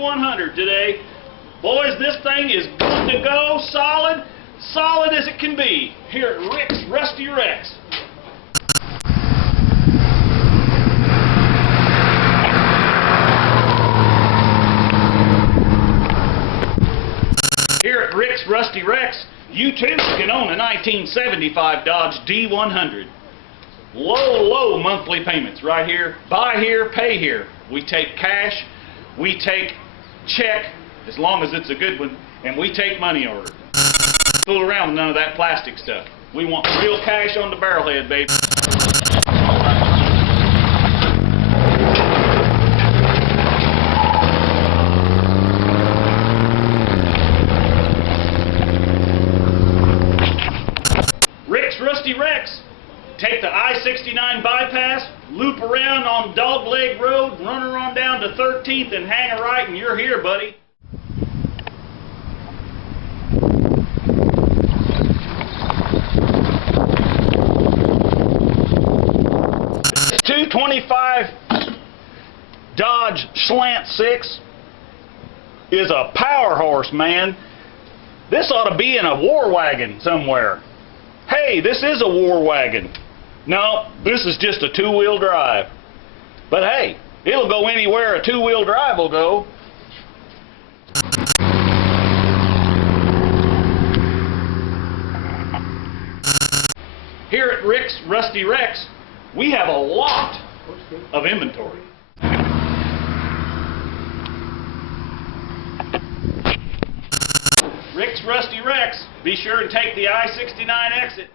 D100 today. Boys, this thing is good to go, solid as it can be, here at Rick's Rusty Rex. Here at Rick's Rusty Rex, you too can own a 1975 Dodge D100. Low monthly payments right here. Buy here, pay here. We take cash, we take check, as long as it's a good one, and we take money order. Fool around with none of that plastic stuff. We want real cash on the barrelhead, baby. Rick's Rusty Rex. Take the I-69 bypass, loop around on Dogleg Road, run her on down to 13th and hang a right and you're here, buddy. This 225 Dodge Slant 6 is a power horse, man. This ought to be in a war wagon somewhere. Hey, this is a war wagon. No, this is just a two-wheel drive. But hey, it'll go anywhere a two-wheel drive will go. Here at Rick's Rusty Rex, we have a lot of inventory. Rick's Rusty Rex, be sure and take the I-69 exit.